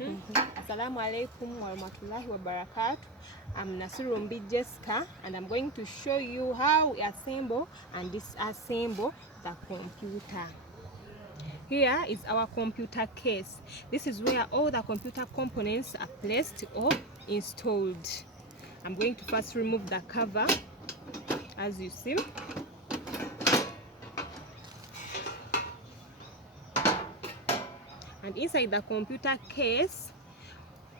Assalamu alaikum warahmatullahi wabarakatuh. I'm Nasirumbi Jesca, and I'm going to show you how we assemble and disassemble the computer. Here is our computer case. This is where all the computer components are placed or installed. I'm going to first remove the cover, as you see. And inside the computer case,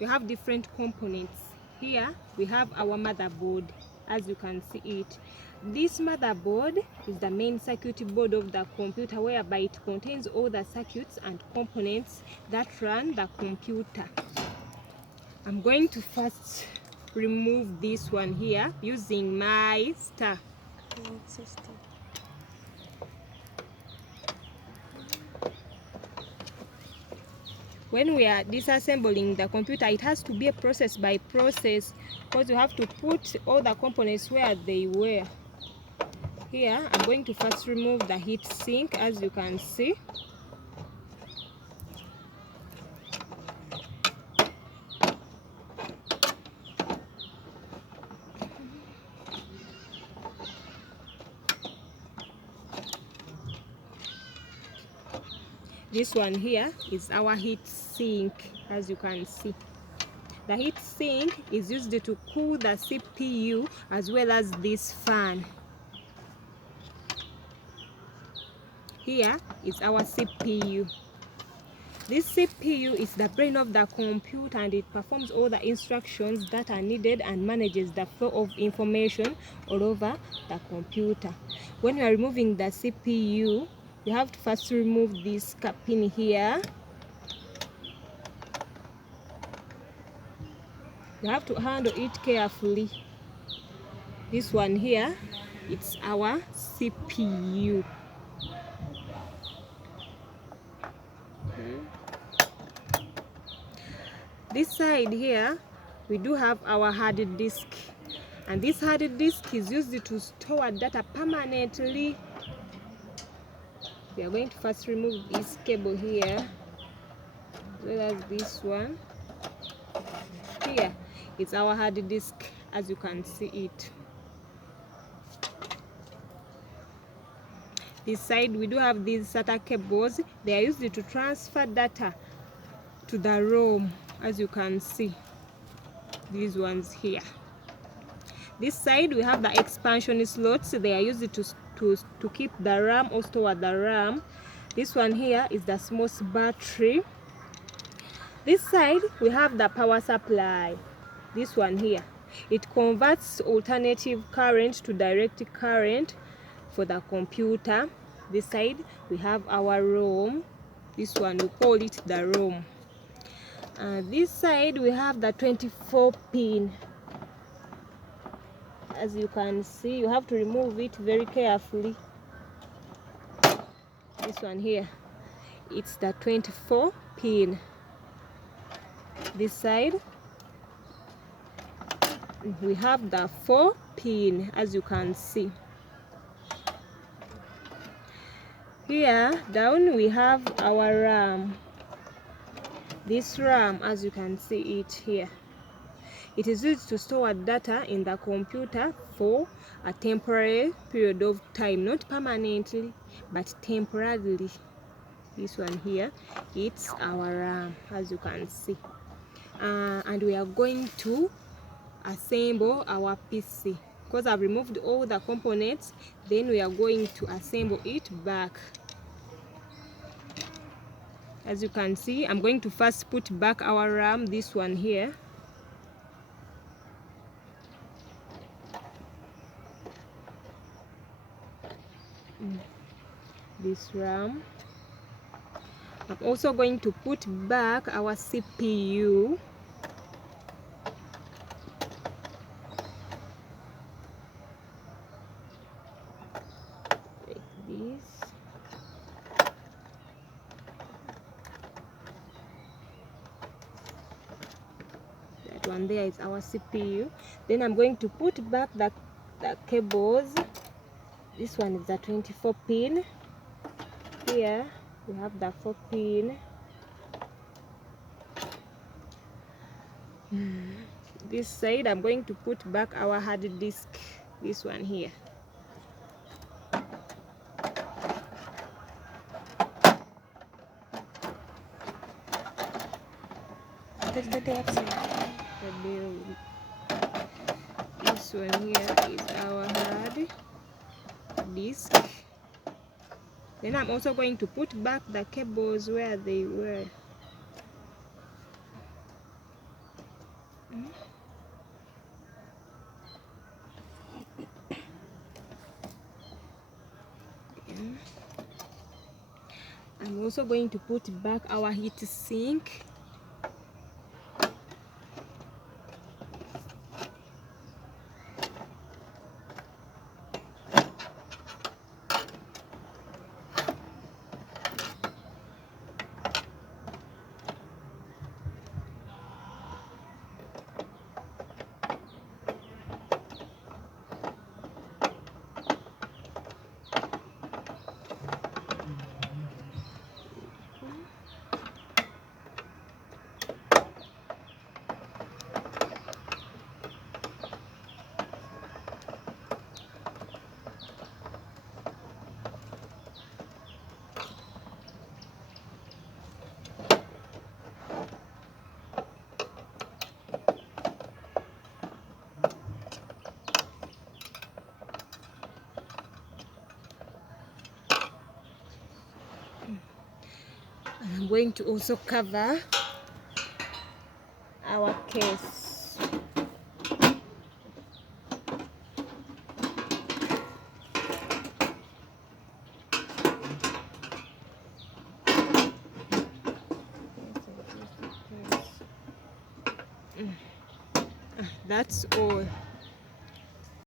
we have different components. Here we have our motherboard, as you can see it. This motherboard is the main circuit board of the computer, whereby it contains all the circuits and components that run the computer. I'm going to first remove this one here using my star. When we are disassembling the computer, it has to be a process by process, because you have to put all the components where they were. Here, I'm going to first remove the heat sink, as you can see. This one here is our heat sink, as you can see. The heat sink is used to cool the CPU as well as this fan. Here is our CPU. This CPU is the brain of the computer, and it performs all the instructions that are needed and manages the flow of information all over the computer. When you are removing the CPU, you have to first remove this cap pin here. You have to handle it carefully. This one here, it's our CPU. This side here, we do have our hard disk, and this hard disk is used to store data permanently. We are going to first remove this cable here, as well as this one. Here, it's our hard disk, as you can see it. This side, we do have these SATA cables. They are used to transfer data to the ROM, as you can see, these ones here. This side, we have the expansion slots. They are used to keep the RAM or store the RAM. This one here is the small battery. This side, we have the power supply. This one here, it converts alternative current to direct current for the computer. This side, we have our ROM. This one, we call it the ROM. This side, we have the 24 pin. As you can see, you have to remove it very carefully. This one here, it's the 24 pin. This side, we have the 4 pin, as you can see. Here down, we have our RAM. This RAM, as you can see it here, it is used to store data in the computer for a temporary period of time, not permanently, but temporarily. This one here, it's our RAM, as you can see. And we are going to assemble our PC, because I've removed all the components. Then we are going to assemble it back. As you can see, I'm going to first put back our RAM, this one here. This RAM. I'm also going to put back our CPU. Like this. That one there is our CPU. Then I'm going to put back the cables. This one is the 24 pin. Here we have the 4 pin. This side I'm going to put back our hard disk, this one here. This one here is our hard disk. Then I'm also going to put back the cables where they were. I'm also going to put back our heat sink. I'm going to also cover our case. That's all.